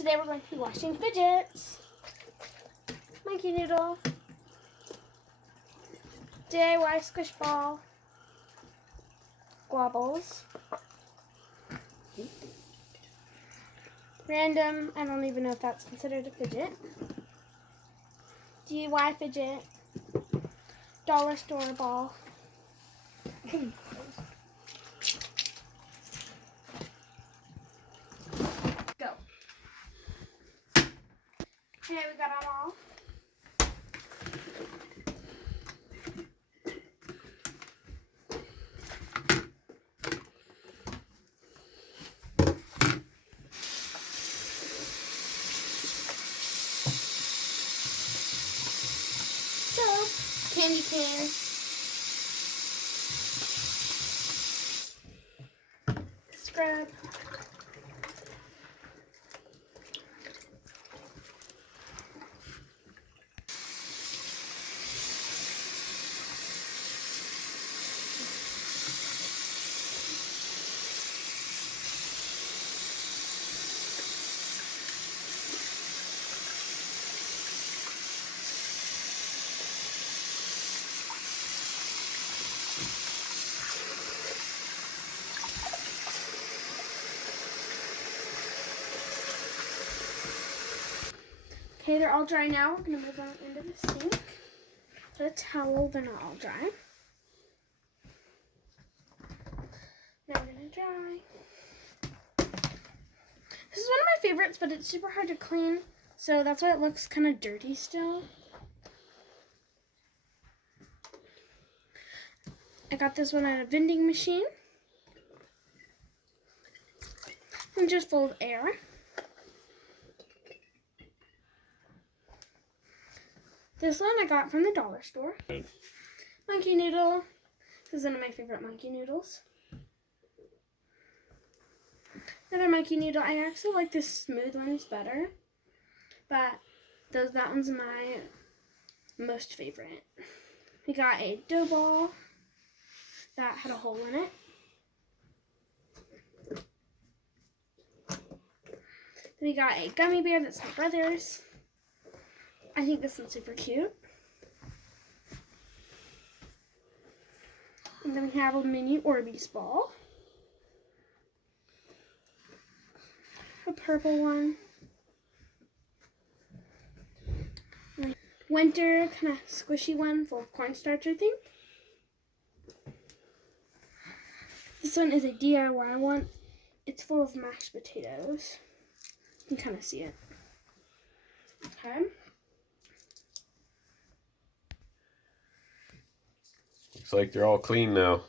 Today we're going to be washing fidgets. Monkey Noodle. DIY squish ball. Globbles. Random, I don't even know if that's considered a fidget. DIY fidget. Dollar store ball. Go. Okay, we got them all. So, candy cane. Scrub. Okay, they're all dry now. We're going to move on into the sink. Put a towel. They're not all dry. Now we're going to dry. This is one of my favorites, but it's super hard to clean, so that's why it looks kind of dirty still. I got this one at a vending machine. And just full of air. This one I got from the dollar store. Monkey Noodle. This is one of my favorite monkey noodles. Another monkey noodle. I actually like the smooth ones better, but that one's my most favorite. We got a dough ball that had a hole in it. Then we got a gummy bear that's my brother's. I think this one's super cute. And then we have a mini Orbeez ball. A purple one. Winter kind of squishy one full of cornstarch, I think. This one is a DIY one. It's full of mashed potatoes. You can kind of see it. Okay. Looks like they're all clean now.